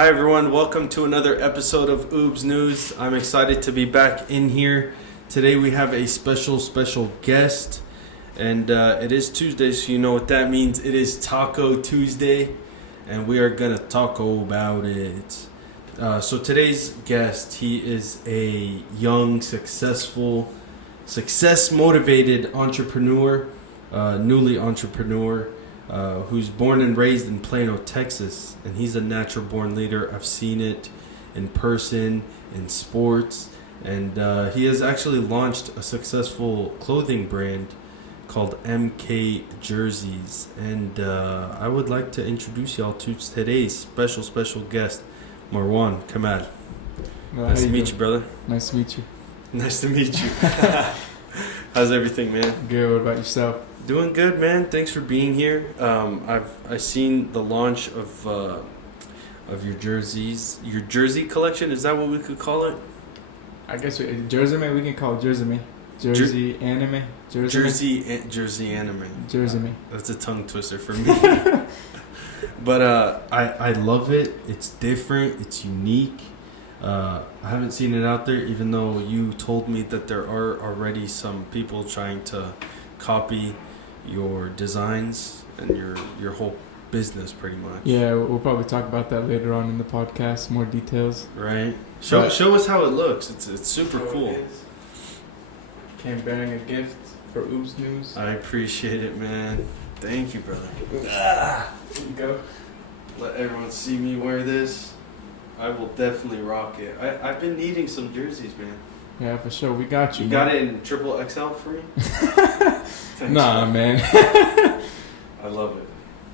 Hi everyone, welcome to another episode of Oobs News. I'm excited to be back in here. Today we have a special guest, and it is Tuesday, so you know what that means. It is Taco Tuesday, and we are gonna talk about it. So today's guest, he is a young, successful, success-motivated entrepreneur, newly entrepreneur, who's born and raised in Plano, Texas, and he's a natural-born leader. I've seen it in person, in sports, and he has actually launched a successful clothing brand called MK Jerseys. And I would like to introduce y'all to today's special guest, Marwan, Kamal. Nice to meet you, brother. Nice to meet you. Nice to meet you. How's everything, man? Good. What about yourself? Doing good, man. Thanks for being here. I've seen the launch of your jerseys, your jersey collection. Is that what we could call it? I guess Jersey Man. We can call it Jersey Man. Jersey anime. Jersey anime. Jersey Man. That's a tongue twister for me. But I love it. It's different. It's unique. I haven't seen it out there, even though you told me that there are already some people trying to copy your designs and your whole business, pretty much. Yeah, we'll probably talk about that later on in the podcast, more details. Right. Show us how it looks. It's super cool. Came bearing a gift for Oobs News. I appreciate it, man. Thank you, brother. There you go. Let everyone see me wear this. I will definitely rock it. I've been needing some jerseys, man. Yeah, for sure. We got you. You got it in triple XL for me? Nah, man. I love it.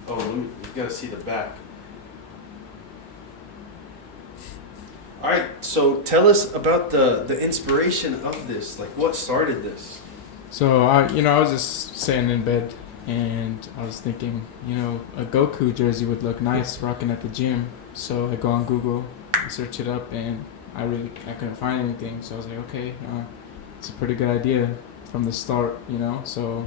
Oh, you gotta see the back. All right, so tell us about the inspiration of this. Like, what started this? So I was just sitting in bed and I was thinking, a Goku jersey would look nice rocking at the gym. So I go on Google, search it up, and I couldn't find anything. So I was like, okay, it's a pretty good idea from the start, So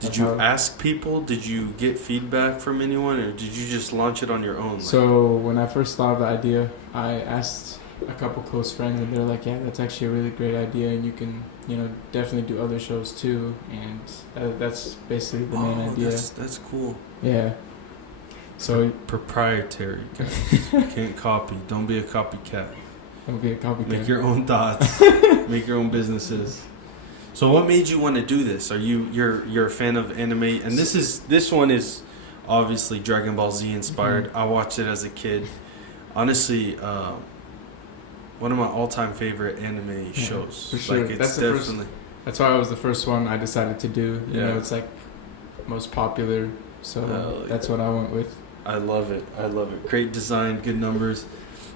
did you ask people? Did you get feedback from anyone, or did you just launch it on your own? So when I first thought of the idea, I asked a couple close friends, and they're like, yeah, that's actually a really great idea, and you can, definitely do other shows too. And that's basically the main idea. That's cool. Yeah. So proprietary, can't copy. Don't be a copycat. Don't be a copycat. Make your own thoughts. Make your own businesses. So what made you want to do this? Are you're a fan of anime? And this one is obviously Dragon Ball Z inspired. Mm-hmm. I watched it as a kid. Honestly, one of my all-time favorite anime shows. For sure. Like, it's definitely. That's why it was the first one I decided to do. You know, it's like most popular, so that's what I went with. I love it. Great design, good numbers.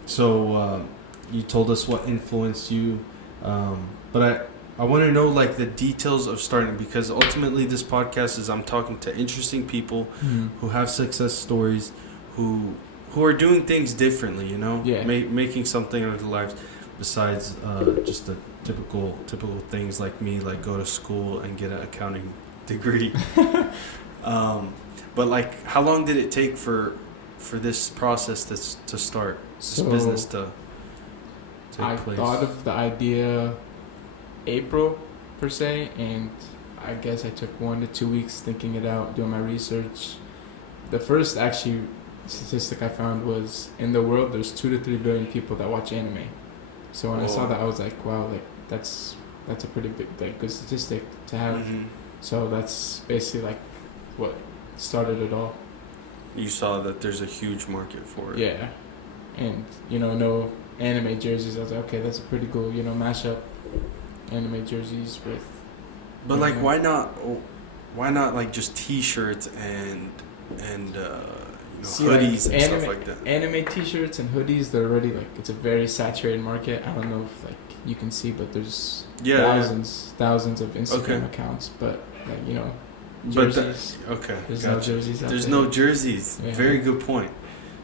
So you told us what influenced you, but I want to know like the details of starting, because ultimately this podcast is I'm talking to interesting people who have success stories, who are doing things differently, making something out of their lives besides just the typical things like me, like go to school and get an accounting degree. But like, how long did it take for this process to start, this business to take place? I thought of the idea April per se, and I guess I took 1 to 2 weeks thinking it out, doing my research. The first actually statistic I found was in the world there's 2 to 3 billion people that watch anime. So when I saw that, I was like, wow, like that's a pretty big, like, good statistic to have. Mm-hmm. So that's basically like what started it all. You saw that there's a huge market for it. Yeah. And no anime jerseys. I was like, okay, that's a pretty cool, mashup anime jerseys with. But like, why not like just T-shirts and hoodies and stuff like that? Anime T-shirts and hoodies, they're already like, it's a very saturated market. I don't know if like you can see, but there's thousands of Instagram accounts, but like, jerseys. There's no jerseys out there. There's no jerseys. Yeah. Very good point.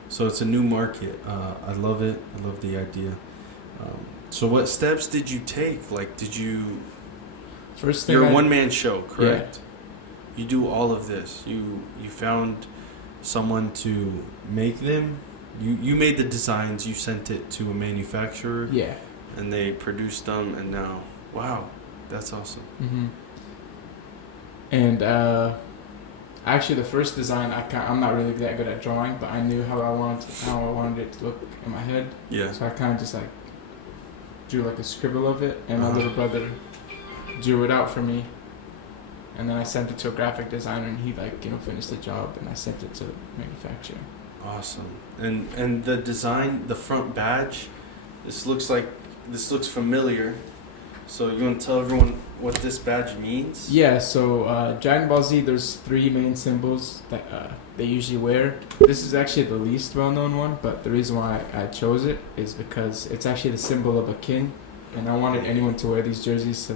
So it's a new market. I love it. I love the idea. So what steps did you take? Like, did you... First thing, you're a one-man show, correct? Yeah. You do all of this. You found someone to make them, you made the designs, you sent it to a manufacturer, Yeah. and they produced them, and now, wow, that's awesome. Mm-hmm. And actually, the first design, I'm not really that good at drawing, but I knew how I wanted it to look in my head. Yeah. So I kind of just like drew like a scribble of it, and my little brother drew it out for me. And then I sent it to a graphic designer, and he finished the job, and I sent it to the manufacturer. Awesome. And the design, the front badge, this looks familiar. So you want to tell everyone what this badge means? Yeah, so Dragon Ball Z, there's 3 main symbols that they usually wear. This is actually the least well-known one, but the reason why I chose it is because it's actually the symbol of a king, and I wanted anyone to wear these jerseys to,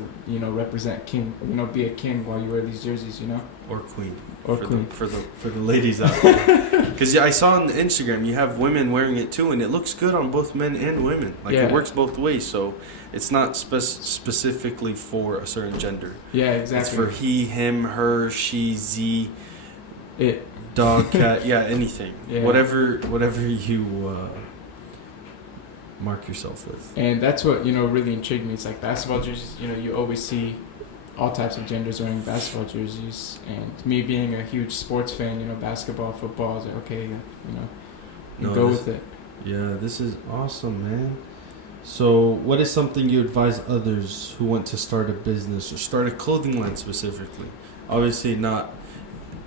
represent king, be a king while you wear these jerseys, Or queen. Or queen. For the ladies out there. Because I saw on Instagram you have women wearing it too, and it looks good on both men and women. It works both ways, so it's not specifically for a certain gender. Yeah, exactly. It's for he, him, her, she, z, it, dog, cat, anything. Yeah. Whatever you mark yourself with. And that's what, really intrigued me. It's like basketball jerseys, you always see all types of genders wearing basketball jerseys, and me being a huge sports fan, basketball, football, I was like, okay, go with it. Yeah, this is awesome, man. So what is something you advise others who want to start a business or start a clothing line specifically? Obviously not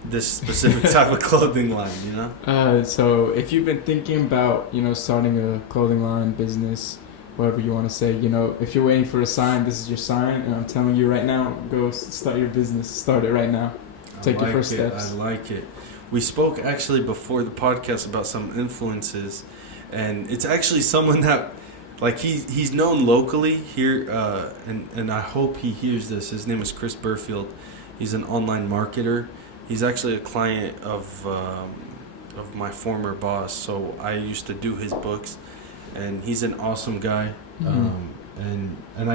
this specific type of clothing line, So if you've been thinking about, starting a clothing line, business, whatever you want to say, if you're waiting for a sign, this is your sign, and I'm telling you right now, go start your business. Start it right now. Take your first steps. I like it. We spoke actually before the podcast about some influences, and it's actually someone that, he's known locally here, and I hope he hears this. His name is Chris Burfield. He's an online marketer. He's actually a client of my former boss, so I used to do his books. And he's an awesome guy. Mm-hmm. And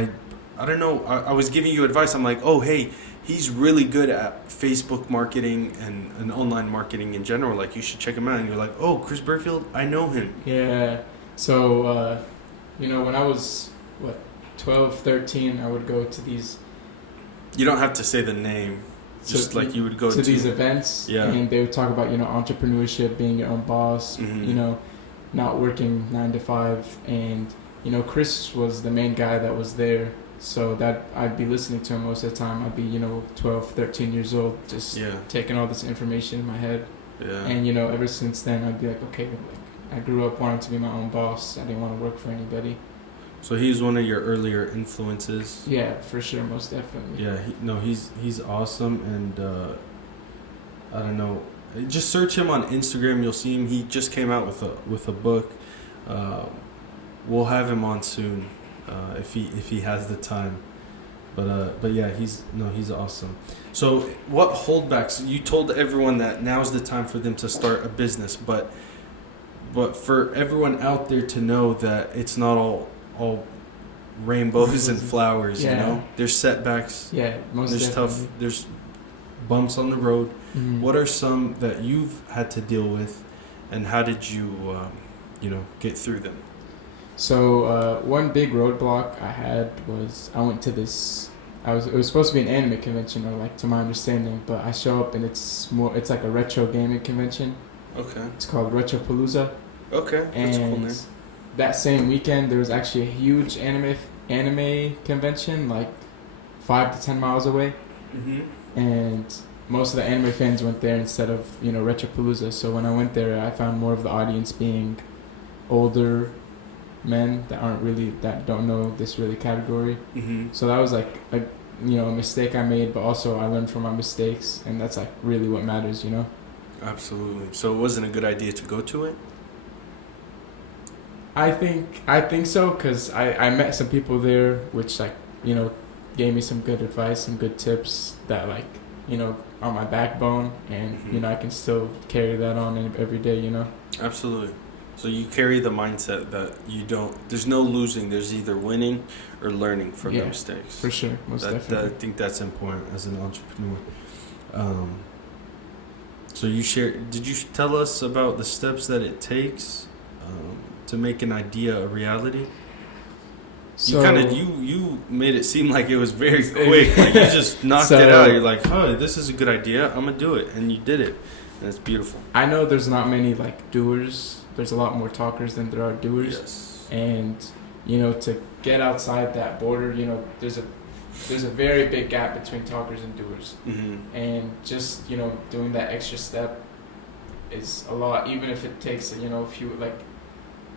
I don't know, I was giving you advice. I'm like, oh, hey, he's really good at Facebook marketing and online marketing in general. You should check him out. And you're like, oh, Chris Burfield, I know him. Yeah. So, when I was, 12, 13, I would go to these... You don't have to say the name. Just you would go to these events. Yeah. And they would talk about, entrepreneurship, being your own boss, mm-hmm. Not working 9 to 5, and Chris was the main guy that was there, so that I'd be listening to him most of the time. I'd be 12, 13 years old, just taking all this information in my head. Yeah. And ever since then I'd be like, okay, I grew up wanting to be my own boss. I didn't want to work for anybody. So he's one of your earlier influences. Yeah, for sure, most definitely. Yeah, he's awesome, and I don't know. Just search him on Instagram. You'll see him. He just came out with a book. We'll have him on soon, if he has the time. But yeah, he's awesome. So what holdbacks? You told everyone that now's the time for them to start a business, but for everyone out there to know that it's not all rainbows and flowers. There's setbacks. Yeah, most there's definitely. There's bumps on the road. Mm-hmm. What are some that you've had to deal with, and how did you, get through them? So one big roadblock I had was I went to this. It was supposed to be an anime convention, or to my understanding, but I show up and it's like a retro gaming convention. Okay. It's called Retropalooza. Okay. That's a cool name. That same weekend there was actually a huge anime convention, 5 to 10 miles away. Mm-hmm. And most of the anime fans went there instead of Retropalooza. So when I went there, I found more of the audience being older men that don't know this really category. Mm-hmm. So that was a mistake I made, but also I learned from my mistakes, and that's really what matters. Absolutely. So it wasn't a good idea to go to it? I think so, because I met some people there which gave me some good advice, some good tips that are my backbone, and mm-hmm. I can still carry that on every day. Absolutely. So you carry the mindset that there's no losing, there's either winning or learning from your mistakes. For sure, most definitely. I think that's important as an entrepreneur. So did you tell us about the steps that it takes to make an idea a reality? So You made it seem like it was very quick. Like you just knocked it out. You're like, oh, this is a good idea. I'm gonna do it, and you did it, and it's beautiful. I know there's not many like doers. There's a lot more talkers than there are doers. Yes. And to get outside that border, there's a very big gap between talkers and doers. Mm-hmm. And just doing that extra step is a lot. Even if it takes a few like.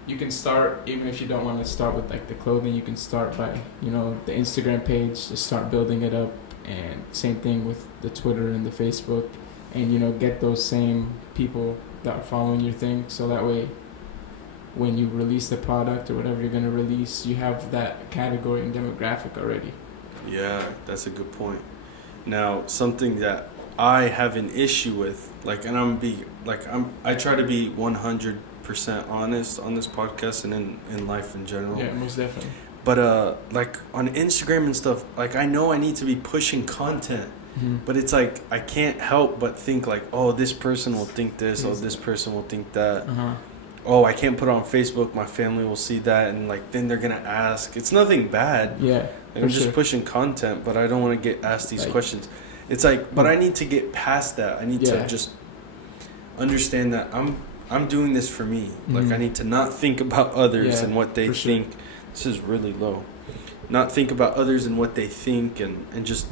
You can start, even if you don't want to start with like the clothing, you can start by, the Instagram page, just start building it up. And same thing with the Twitter and the Facebook. And, get those same people that are following your thing. So that way, when you release the product or whatever you're going to release, you have that category and demographic already. Yeah, that's a good point. Now, something that I have an issue with, I try to be 100% honest on this podcast and in life in general. Yeah, most definitely. But like on Instagram and stuff, like I know I need to be pushing content, but it's like I can't help but think like, oh, this person will think this, oh, this person will think that. Oh, I can't put it on Facebook, my family will see that, and like then they're gonna ask. It's nothing bad. Yeah, I'm just pushing content, but I don't want to get asked these questions. It's like, but I need to get past that. I need to just understand that I'm doing this for me. Like I need to not think about others and what they think. Sure. This is really low. Not think about others and what they think, and just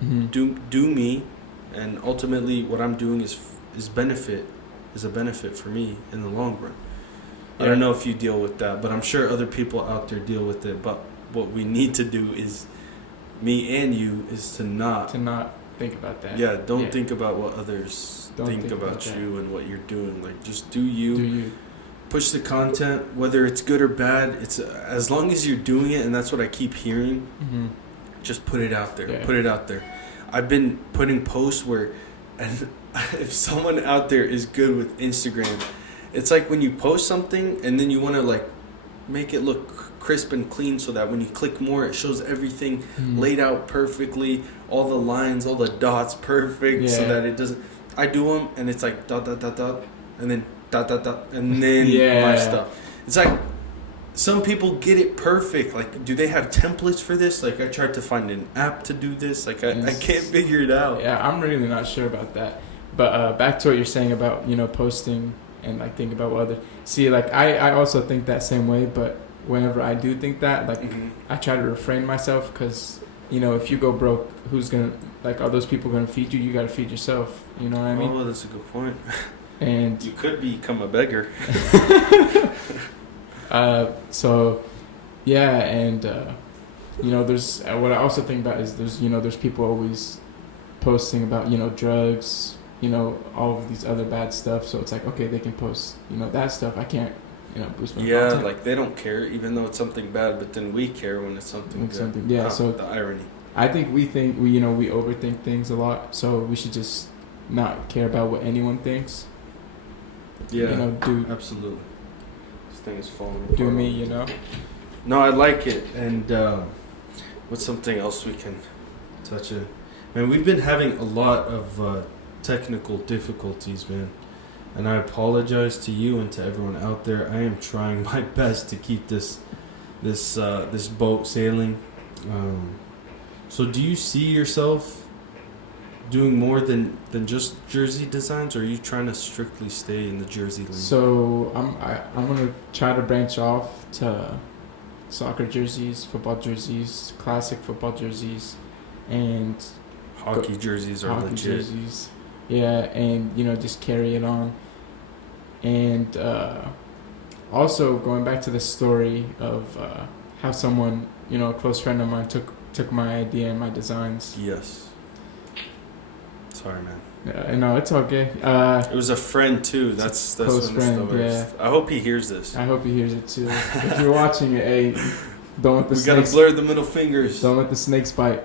do me. And ultimately, what I'm doing is a benefit for me in the long run. I don't know if you deal with that, but I'm sure other people out there deal with it. But what we need to do is, me and you, is to not think about that. Yeah, don't think about what others think about you and what you're doing. Like, just do you. Do you. Push the content, whether it's good or bad. It's as long as you're doing it, and that's what I keep hearing. Just put it out there. Yeah. Put it out there. I've been putting posts where, and if someone out there is good with Instagram, it's like when you post something and then you want to like make it look crisp and clean so that when you click more, it shows everything laid out perfectly, all the lines, all the dots perfect, so that it doesn't. I do them and it's like dot dot dot dot, and then dot dot dot, and then my stuff. It's like some people get it perfect. Like, do they have templates for this? Like, I tried to find an app to do this. Like, I can't figure it out. Yeah, I'm really not sure about that. But back to what you're saying about posting and like thinking about what others see. Like, I also think that same way. But whenever I do think that, like, I try to refrain myself because if you go broke, who's gonna are those people gonna feed you? You gotta feed yourself. You know what I mean? Oh, that's a good point. And you could become a beggar. So, yeah, and there's what I also think about is there's people always posting about drugs, all of these other bad stuff. So it's like, okay, they can post that stuff. I can't boost my content. Like they don't care even though it's something bad, but then we care when it's something good. Yeah, so the irony. I think we overthink things a lot, so we should just not care about what anyone thinks. Yeah, absolutely. This thing is falling apart. Do me, No, I like it. And what's something else we can touch on? Man, we've been having a lot of technical difficulties, man. And I apologize to you and to everyone out there. I am trying my best to keep this boat sailing. So do you see yourself doing more than just jersey designs, or are you trying to strictly stay in the jersey lane? So I'm gonna try to branch off to soccer jerseys, football jerseys, classic football jerseys, and hockey jerseys are legit. Jerseys. Yeah, and just carry it on. And also going back to the story of how someone a close friend of mine took my idea and my designs. Yes. Sorry, man. Yeah, no, it's okay. It was a friend too. That's close friend. Yeah. I hope he hears this. I hope he hears it too. If you're watching it, hey, don't let the snakes. We gotta blur the middle fingers. Don't let the snakes bite.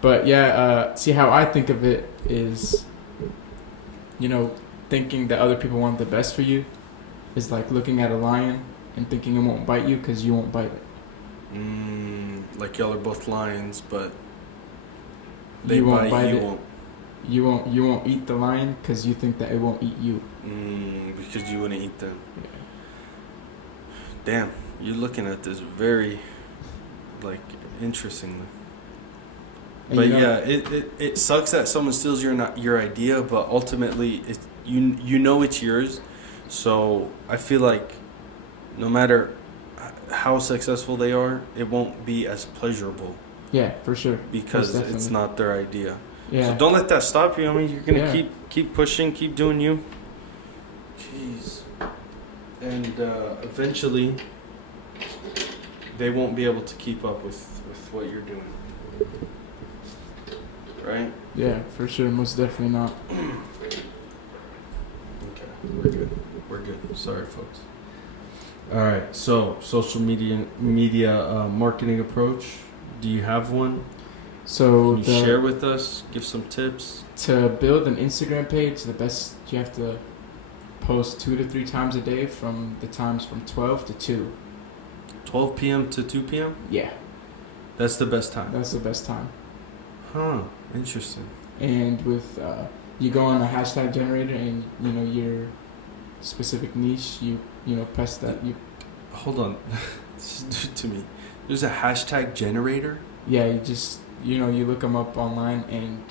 But yeah, see how I think of it is, thinking that other people want the best for you, is like looking at a lion and thinking it won't bite you because you won't bite it. Like y'all are both lions, but they bite you. You won't eat the lion because you think that it won't eat you. Because you wouldn't eat them. Yeah. Damn, you're looking at this very, like, interestingly. And But you know, yeah, it sucks that someone steals your idea, but ultimately you know it's yours. So I feel like no matter how successful they are, it won't be as pleasurable yeah, for sure. because Most it's definitely. not their idea. Yeah. So don't let that stop you. I mean, you're gonna Yeah. keep pushing, keep doing you. Jeez. And eventually, they won't be able to keep up with what you're doing. Right? Yeah, for sure. Most definitely not. Okay, we're good. Sorry, folks. All right. So social media marketing approach. Do you have one? So Can you share with us? Give some tips. to build an Instagram page, the best you have to post 2 to 3 times a day from the times from 12 to 2. 12 p.m. to 2 p.m. Yeah, That's the best time. that's the best time. Huh. Interesting. And with you go on a hashtag generator and you know your specific niche, you know press that you Hold on. This is new to me. There's a hashtag generator. yeah you just you know you look them up online and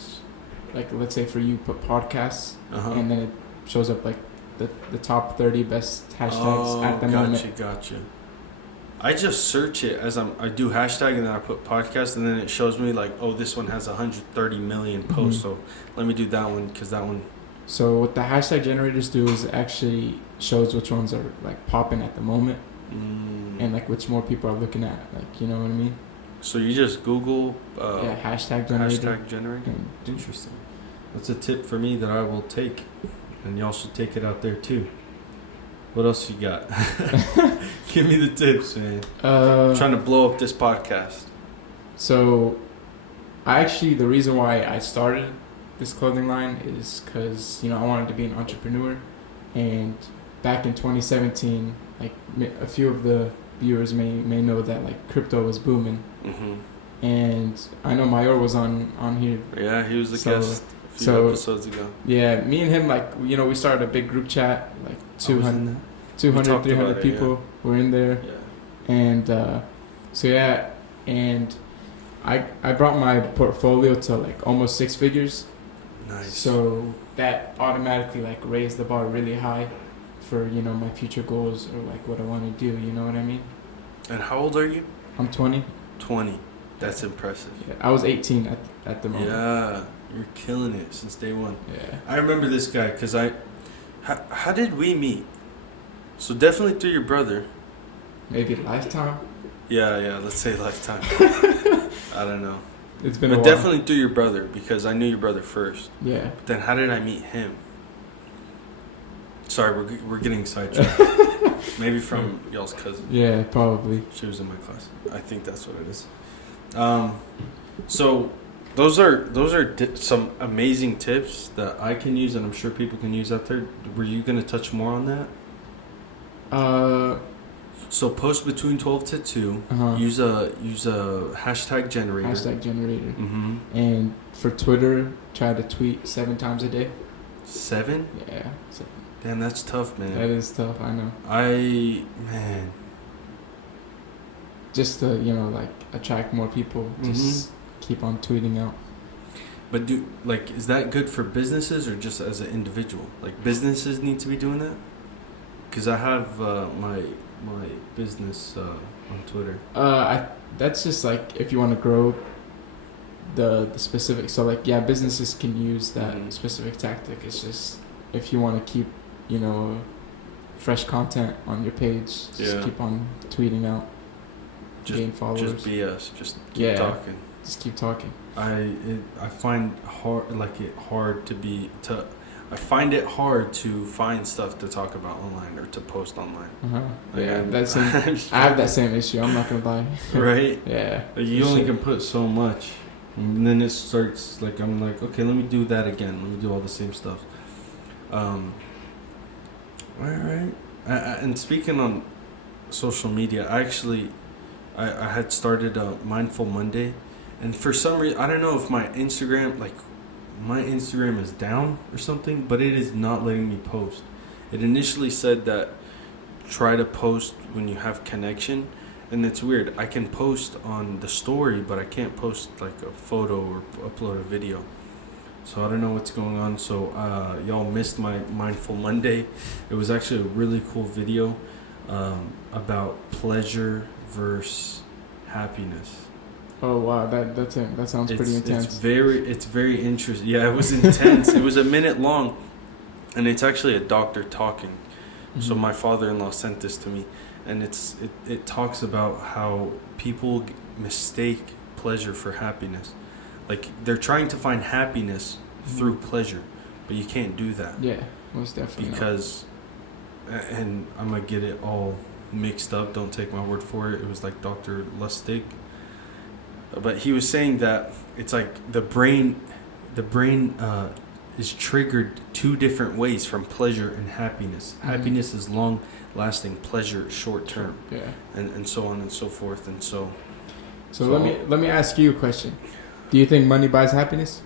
like let's say for you put podcasts Uh-huh. and then it shows up like the top 30 best hashtags at the moment. Gotcha. I just search it as I do hashtag and then I put podcast and then it shows me like, oh, this one has 130 million posts. Mhm. So let me do that one because that one. So what the hashtag generators do is it actually shows which ones are like popping at the moment and like which more people are looking at, like you know what I mean. So you just Google Yeah, hashtag generator. hashtag generator. And Interesting. That's a tip for me that I will take, and y'all should take it out there too. What else you got? Give me the tips, man. I'm trying to blow up this podcast. So, the reason why I started this clothing line is because I wanted to be an entrepreneur, and back in 2017, like a few of the viewers may know that like crypto was booming, and I know Mayor was on here. Yeah, he was the guest a few so- episodes ago. Yeah, me and him like we started a big group chat, like I was in 200, that. 200 talked 300 about it, people were in there. Yeah. And and I brought my portfolio to like almost 6 figures. Nice. So that automatically like raised the bar really high for my future goals or like what I want to do. You know what I mean? And how old are you? I'm 20. 20. That's impressive. Yeah, I was 18 at the moment. Yeah, you're killing it since day one. Yeah. I remember this guy because how did we meet? So definitely through your brother. Maybe lifetime. Yeah, let's say lifetime. I don't know. It's been a But while. definitely through your brother because I knew your brother first. Yeah. But then how did I meet him? Sorry, we're getting sidetracked. Maybe from y'all's cousin. Yeah, probably. She was in my class. I think that's what it is. So those are some amazing tips that I can use and I'm sure people can use out there. Were you gonna touch more on that? So post between 12 to 2. Uh-huh. Use a hashtag generator. Hashtag generator. Mm-hmm. And for Twitter, try to tweet 7 times a day. 7? Yeah. So Damn, that's tough, man. that is tough, I know. Man. Just to, like attract more people. Just keep on tweeting out. But is that good for businesses or just as an individual? Like businesses need to be doing that? Because I have my business on Twitter. That's just like if you want to grow the specific. So like businesses can use that specific tactic. It's just if you want to keep fresh content on your page, just keep on tweeting out. Gain followers. Just BS. Just keep talking. Just keep talking. I find I find it hard to find stuff to talk about online or to post online. I have that same issue. I'm not gonna lie. Right? Yeah. You only can put so much, and then it starts I'm like, okay, let me do that again. Let me do all the same stuff. All right. And speaking on social media, I had started a Mindful Monday, and for some reason I don't know if my Instagram is down or something, but it is not letting me post. It initially said that try to post when you have connection, and it's weird. I can post on the story, but I can't post like a photo or upload a video. So I don't know what's going on. So y'all missed my Mindful Monday. It was actually a really cool video about pleasure versus happiness. Oh wow, that sounds pretty intense. It's very interesting. Yeah, it was intense. It was a minute long, and it's actually a doctor talking. Mm-hmm. So my father-in-law sent this to me, and it talks about how people mistake pleasure for happiness. Like they're trying to find happiness through pleasure, but you can't do that. Yeah, most definitely. Because, and I'm gonna get it all mixed up. Don't take my word for it. It was like Dr. Lustig. But he was saying that it's like the brain is triggered two different ways from pleasure and happiness. Mm-hmm. Happiness is long lasting, pleasure short term. Yeah. And so on and so forth. And so let me ask you a question. Do you think money buys happiness?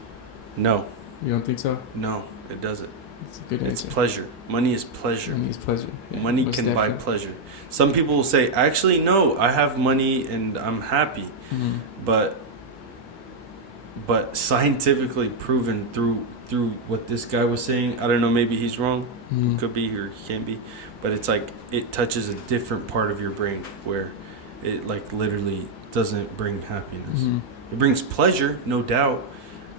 No. You don't think so? No, it doesn't. It's a good answer. It's pleasure. Money is pleasure. Money is pleasure. Yeah, money can buy pleasure. Some people will say, actually, no, I have money and I'm happy. Mm-hmm. But scientifically proven through what this guy was saying, I don't know, maybe he's wrong. Mm-hmm. Could be or he can't be. But it's like it touches a different part of your brain where it like literally doesn't bring happiness. Mm-hmm. It brings pleasure, no doubt.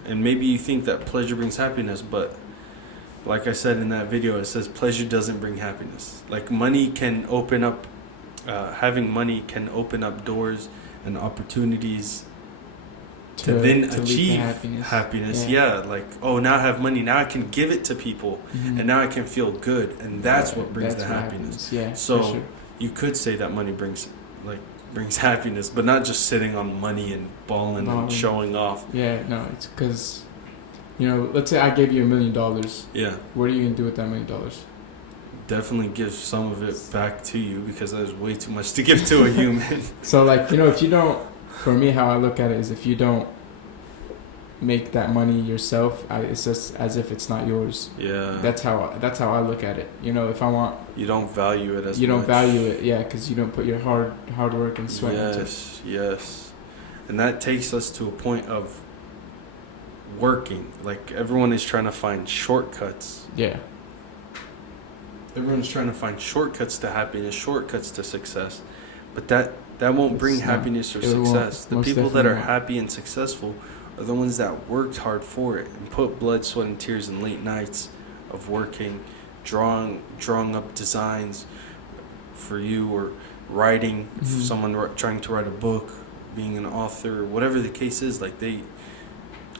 And maybe you think that pleasure brings happiness, but like I said in that video, it says pleasure doesn't bring happiness. Like money can open up, having money can open up doors and opportunities to then achieve happiness. Yeah, like, oh, now I have money. Now I can give it to people, and now I can feel good. And that's what brings the happiness. Yeah, so for sure. You could say that money brings happiness, but not just sitting on money and balling and showing off. Yeah, no, it's because, let's say I gave you $1 million. Yeah. What are you going to do with that $1 million? Definitely give some of it back to you because that is way too much to give to a human. So, if you don't, for me, how I look at it is if you don't make that money yourself, it's just as if it's not yours. Yeah. That's how I look at it. If I want, you don't value it as you much. don't value it, yeah, because you don't put your hard work and sweat into it. Yes, and that takes us to a point of working. Like everyone is trying to find shortcuts. Yeah. Everyone's trying to find shortcuts to happiness, shortcuts to success, but that won't bring happiness or success. The people that are happy and successful are the ones that worked hard for it and put blood, sweat, and tears and late nights of working, drawing up designs for you, or writing, someone trying to write a book, being an author, whatever the case is. Like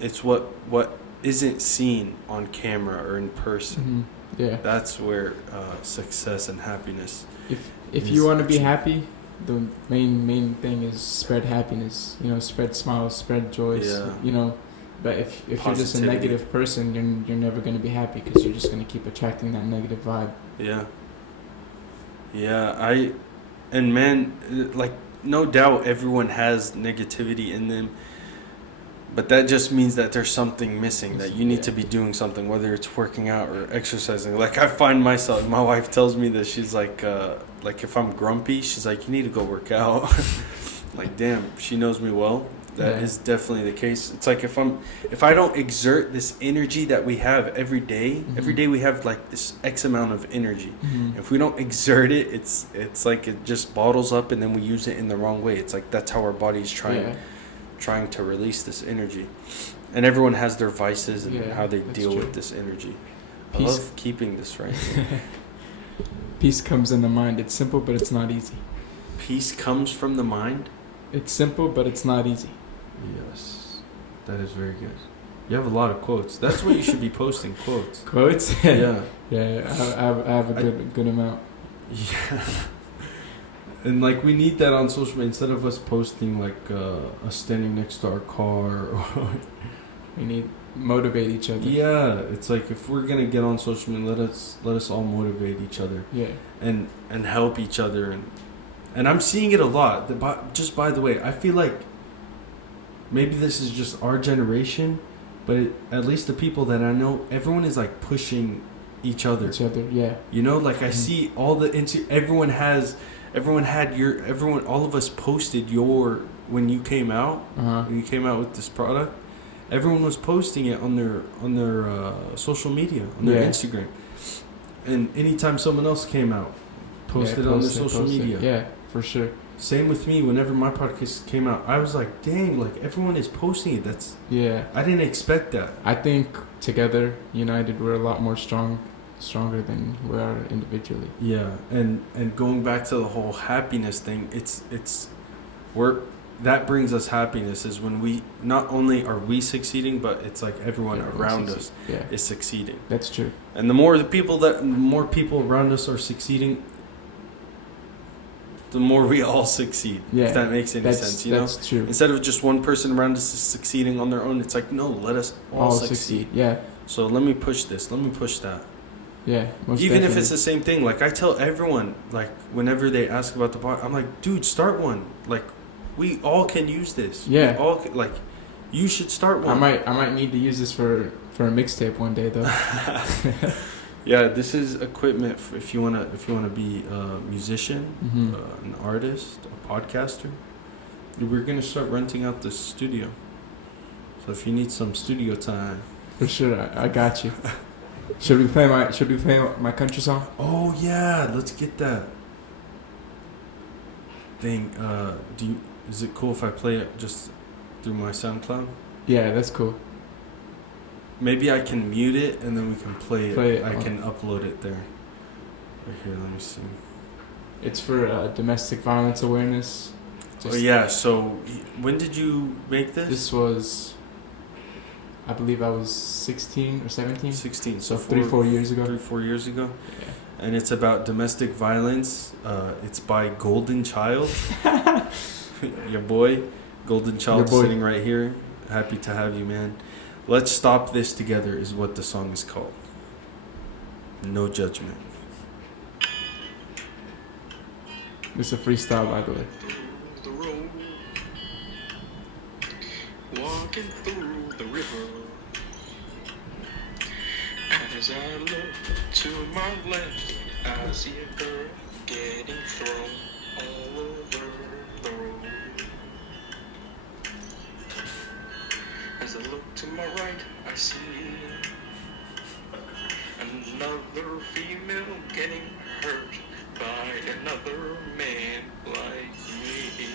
it's what isn't seen on camera or in person. Yeah, that's where success and happiness. If you want to be happy, the main thing is spread happiness. Spread smiles, spread joys. Yeah. But if you're just a negative person, you're never going to be happy because you're just going to keep attracting that negative vibe. Yeah. Yeah, no doubt everyone has negativity in them, but that just means that there's something missing, that you need to be doing something, whether it's working out or exercising. Like I find myself, my wife tells me that she's like if I'm grumpy, she's like, you need to go work out. Like, damn, she knows me well. That is definitely the case. It's like if I don't exert this energy that we have every day we have like this X amount of energy. If we don't exert it, it's like it just bottles up and then we use it in the wrong way. It's like that's how our body's trying to release this energy. And everyone has their vices and how they deal with this energy. I love keeping this right. Peace comes in the mind. It's simple, but it's not easy. Peace comes from the mind? It's simple, but it's not easy. Yes. That is very good. You have a lot of quotes. That's what you should be posting, quotes. Quotes? Yeah. Yeah, I have a good amount. Yeah. And we need that on social media instead of us posting us standing next to our car. We need motivate each other. Yeah, it's like if we're gonna get on social media, let us all motivate each other. Yeah. And help each other, and I'm seeing it a lot. Just by the way, I feel like maybe this is just our generation, but at least the people that I know, everyone is pushing each other. Yeah. You know, like I see all the everyone all of us posted when you came out when you came out with this product. Everyone was posting it on their social media, on their Instagram, and anytime someone else came out, posted on their social media. Yeah, for sure. Same with me. Whenever my podcast came out, I was like, "Dang! Like everyone is posting it." That's I didn't expect that. I think together, united, we're a lot more stronger than we are individually. Yeah, and going back to the whole happiness thing, that brings us happiness is when we not only are we succeeding, but it's like everyone around us is succeeding. That's true. And the more people around us are succeeding, the more we all succeed. Yeah, if that makes any sense, you know. That's true. Instead of just one person around us succeeding on their own, it's like no, let us all succeed. Yeah. So let me push this. Let me push that. Yeah. Most Even definitely. if it's the same thing, like I tell everyone, like whenever they ask about the podcast, I'm like, dude, start one. Like, we all can use this. Yeah. We all like, you should start one. I might need to use this for a mixtape one day though. Yeah, this is equipment if you wanna be a musician, an artist, a podcaster. We're gonna start renting out the studio. So if you need some studio time, for sure, I got you. Should we play my country song? Oh yeah, let's get that thing. Is it cool if I play it just through my SoundCloud? Yeah, that's cool. Maybe I can mute it and then we can play it. I on. can upload it there. Right here, let me see. It's for domestic violence awareness. So when did you make this? This was, I believe I was 16 or 17. 16. So 3-4 years ago. 3-4 years ago. Yeah. And it's about domestic violence. It's by Golden Child. Your boy, Golden Child, sitting right here. Happy to have you, man. Let's Stop This Together is what the song is called. No judgment. It's a freestyle, by the way. The road, walking through the river. As I look to my left, I see a girl getting thrown all over the road. As I look to my right, I see another female getting hurt by another man like me.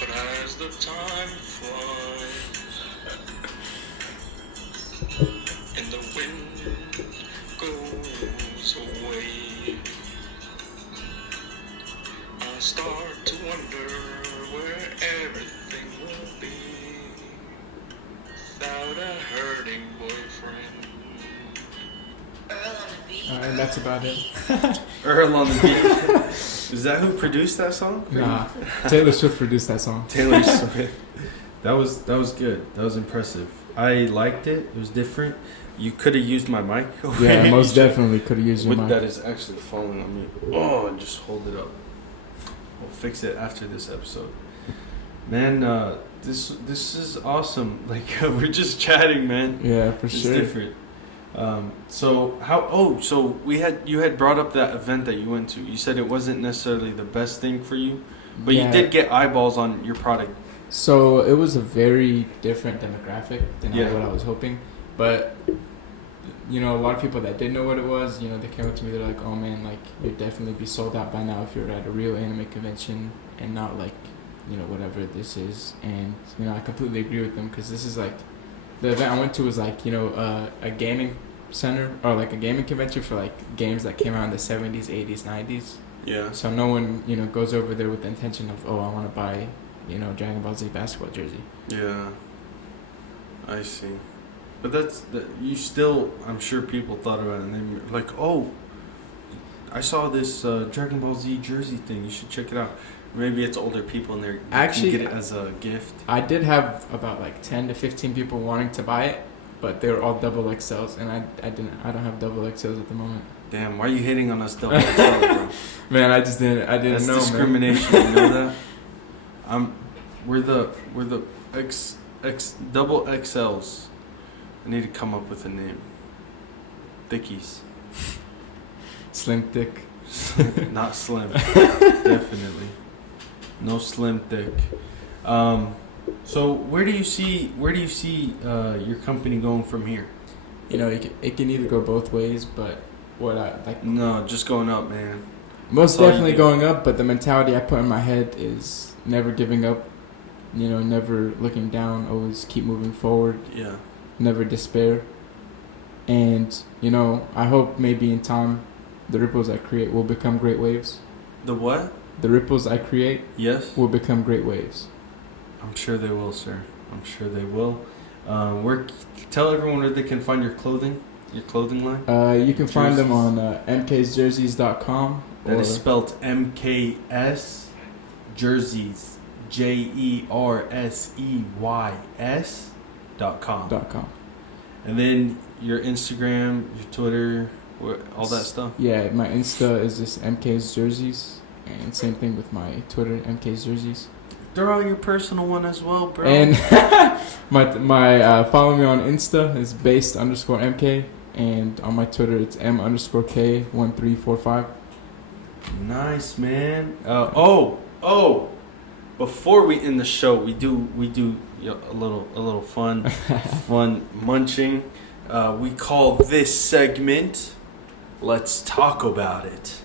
But as the time flies and the wind goes away, I start to wonder where everything will be without a hurting boyfriend. And that's about it. Earl on the beat. Is that who produced that song? Nah, Taylor Swift produced that song. Taylor Swift. That was good. That was impressive. I liked it. It was different. You could have used my mic. Yeah, most definitely could have used your mic. That is actually falling on me. Oh, and just hold it up. We'll fix it after this episode. Man, this is awesome. Like we're just chatting, man. Yeah, for sure. It's different. You had brought up that event that you went to. You said it wasn't necessarily the best thing for you, but you did get eyeballs on your product. So it was a very different demographic than what I was hoping. But, you know, a lot of people that did know what it was, you know, they came up to me, they're like, oh man, like, you'd definitely be sold out by now if you were at a real anime convention and not like, you know, whatever this is. And, you know, I completely agree with them because this is like, the event I went to was like, you know, a gaming center or like a gaming convention for like games that came out in the 70s, 80s, 90s. Yeah. So no one, you know, goes over there with the intention of, oh, I want to buy, you know, Dragon Ball Z basketball jersey. Yeah. I see. But you still, I'm sure people thought about it and they were like, oh, I saw this Dragon Ball Z jersey thing. You should check it out. Maybe it's older people in there. Actually, you get it as a gift. I did have about like 10 to 15 people wanting to buy it, but they were all double XLs, and I don't have double XLs at the moment. Damn, why are you hating on us double XL, bro? Man, I didn't That's know. Discrimination, man. You know that? We're the double XLs. I need to come up with a name. Thickies. Slim thick. Not slim. Definitely. No slim thick. So where do you see your company going from here? You know, it can either go both ways, but what I like. No, just going up, man. Most That's all you definitely do. going up, but the mentality I put in my head is never giving up. You know, never looking down. Always keep moving forward. Yeah. Never despair. And you know, I hope maybe in time, the ripples I create will become great waves. The what? The ripples I create Yes. will become great waves. I'm sure they will, sir. I'm sure they will. Tell everyone where they can find your clothing line. You can find them on mksjerseys.com. That is spelled MKS Jerseys JERSEYS.com. And then your Instagram, your Twitter, all that stuff. Yeah, my Insta is just MK's Jerseys, and same thing with my Twitter, MK's Jerseys. Throw out your personal one as well, bro. And my follow me on Insta is based_MK, and on my Twitter it's M_K1345. Nice, man. Before we end the show, we do a little fun munching. We call this segment "Let's Talk About It."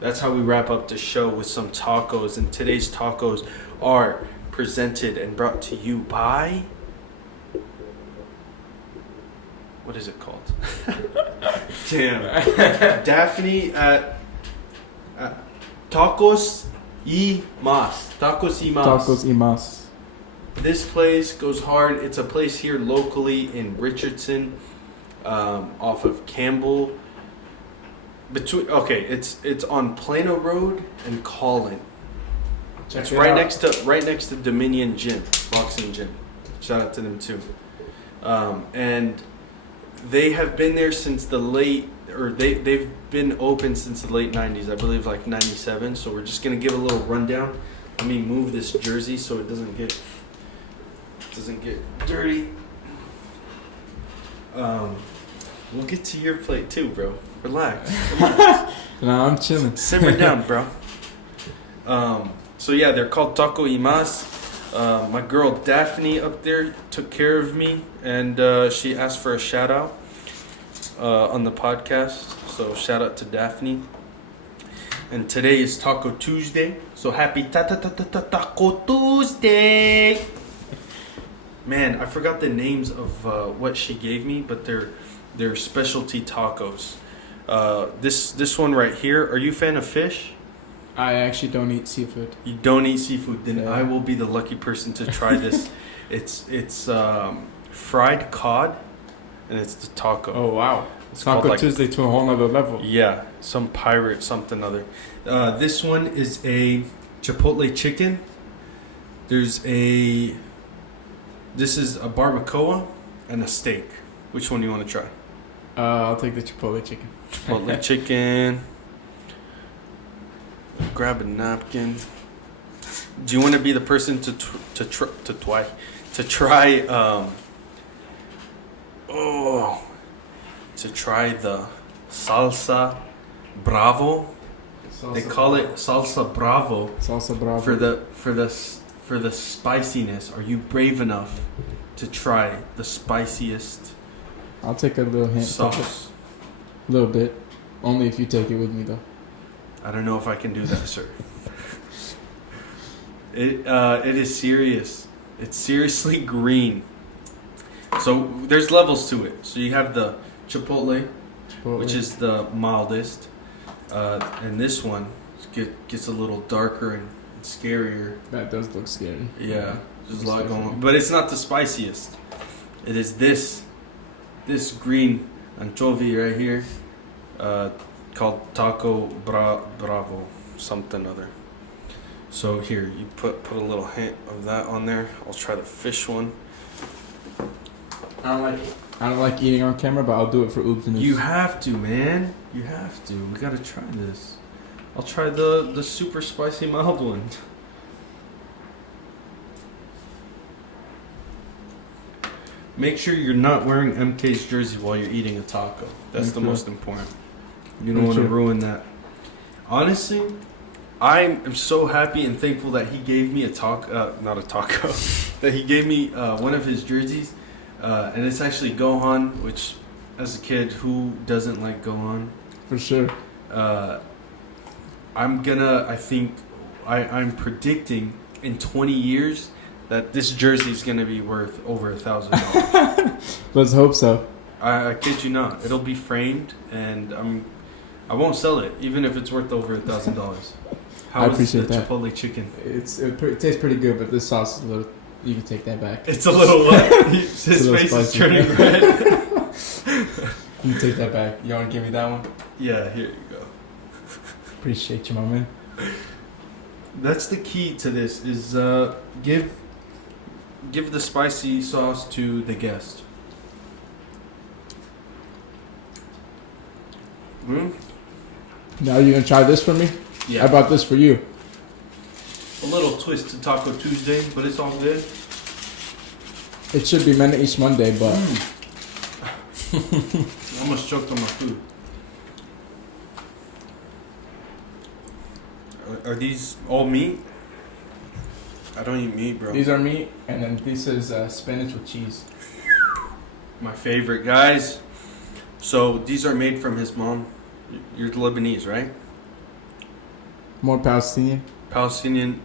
That's how we wrap up the show with some tacos, and today's tacos are presented and brought to you by, what is it called? Damn. Daphne at Tacos y Mas. Tacos y Mas. Tacos y Mas. This place goes hard. It's a place here locally in Richardson, off of Campbell. It's on Plano Road and Collin. It's right next to Dominion Gym, boxing gym. Shout out to them too. And they have been there since they've been open since the late 90s, I believe, like 97. So we're just gonna give a little rundown. Let me move this jersey so it doesn't get dirty. We'll get to your plate too, bro. Relax. Nah, I'm chilling. Simmer down, bro. So yeah, they're called Taco y Mas. My girl Daphne up there took care of me, and she asked for a shout out on the podcast. So shout out to Daphne. And today is Taco Tuesday. So happy Taco Tuesday. Man, I forgot the names of what she gave me, but they're specialty tacos. This one right here. Are you a fan of fish? I actually don't eat seafood. You don't eat seafood, then Yeah. I will be the lucky person to try this. It's fried cod, and it's the taco. Oh wow! It's Taco called, like, Tuesday to a whole nother level. Yeah, some pirate something other. This one is a chipotle chicken. This is a barbacoa and a steak. Which one do you want to try? I'll take the chipotle chicken. Chipotle chicken. Grab a napkin. Do you want to be the person to try the salsa bravo? They call it salsa bravo. Salsa bravo. For the spiciness. Are you brave enough to try the spiciest I'll take a little hint. sauce? A little bit. Only if you take it with me though. I don't know if I can do that, sir. It is serious. It's seriously green. So there's levels to it. So you have the chipotle, which is the mildest, and this one gets a little darker and scarier. That does look scary. Yeah, there's a lot going on, but it's not the spiciest. It is this green anchovy right here, called Taco Bravo, something other. So here, you put a little hint of that on there. I'll try the fish one. I don't like eating on camera, but I'll do it for Oobs and Oobs. You have to, man. You have to. We gotta try this. I'll try the super spicy mild one. make sure you're not wearing MK's jersey while you're eating a taco. That's the most important. You don't want to ruin that. Honestly, I am so happy and thankful that he gave me not a taco, that he gave me one of his jerseys, and it's actually Gohan, which, as a kid, who doesn't like Gohan? For sure. I'm predicting in 20 years that this jersey is gonna be worth over $1,000. Let's hope so. I kid you not. It'll be framed, and I won't sell it, even if it's worth over $1,000. I appreciate the that. Chipotle chicken? It tastes pretty good, but this sauce is a little. You can take that back. It's a little what? His face spicy. is turning red. You can take that back. You want to give me that one? Yeah, here you go. Appreciate you, my man. That's the key to this. Is give the spicy sauce to the guest. Now you're gonna try this for me? Yeah. I bought this for you. A little twist to Taco Tuesday, but it's all good. It should be meant to each Monday, but I almost choked on my food. Are these all meat? I don't eat meat, bro. these are meat, and then this is spinach with cheese. My favorite, guys. So these are made from his mom. You're Lebanese, right? More Palestinian. Palestinian,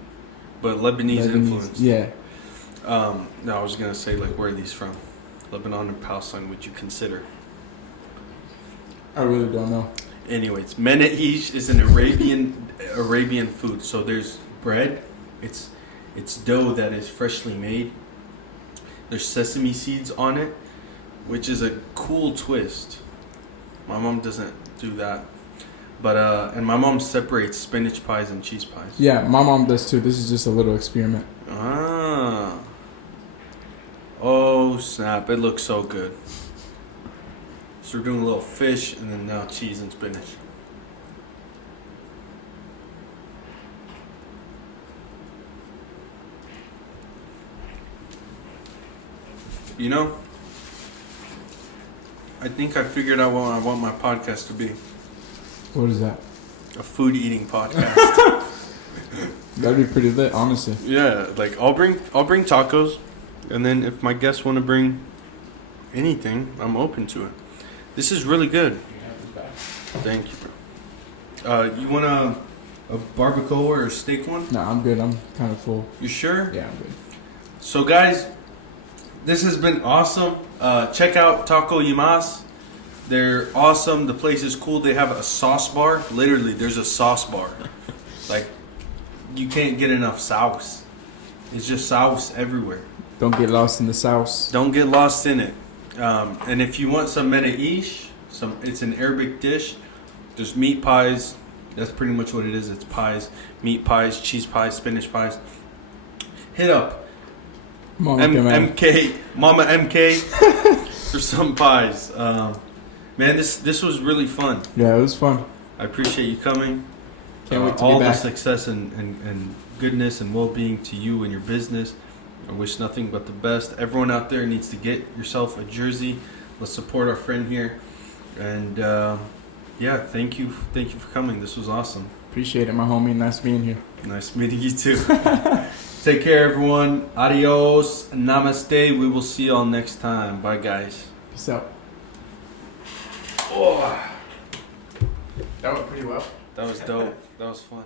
but Lebanese influence. Yeah. No, I was gonna say, like, where are these from? Lebanon and Palestine, would you consider? I really don't know. Anyways, menaish is an Arabian food. So there's bread. It's dough that is freshly made. There's sesame seeds on it, which is a cool twist. My mom doesn't do that. But and my mom separates spinach pies and cheese pies. Yeah, my mom does too. This is just a little experiment. Ah. Oh snap, it looks so good. So we're doing a little fish and then now cheese and spinach. You know, I think I figured out what I want my podcast to be. What is that? A food eating podcast. That'd be pretty lit, honestly. Yeah, like I'll bring tacos, and then if my guests want to bring anything, I'm open to it. This is really good. Thank you, bro. You want a barbacoa or a steak one? No, I'm good. I'm kind of full. You sure? Yeah, I'm good. So guys, this has been awesome. Check out Taco Yimas. They're awesome. The place is cool. They have a sauce bar. Literally, there's a sauce bar. Like, you can't get enough sauce. It's just sauce everywhere. Don't get lost in the sauce. Don't get lost in it. And if you want some menaish, it's an Arabic dish. There's meat pies. That's pretty much what it is. It's pies, meat pies, cheese pies, spinach pies. Hit up Mama Mama MK for some pies. Man, this was really fun. Yeah, it was fun. I appreciate you coming. Can't wait to all be the back. success and goodness and well-being to you and your business. I wish nothing but the best. Everyone out there needs to get yourself a jersey. Let's support our friend here. And yeah, thank you for coming. This was awesome. Appreciate it, my homie. Nice being here. Nice meeting you too. Take care, everyone. Adios. Namaste. We will see y'all next time. Bye, guys. Peace out. Oh, That went pretty well. that was dope. That was fun.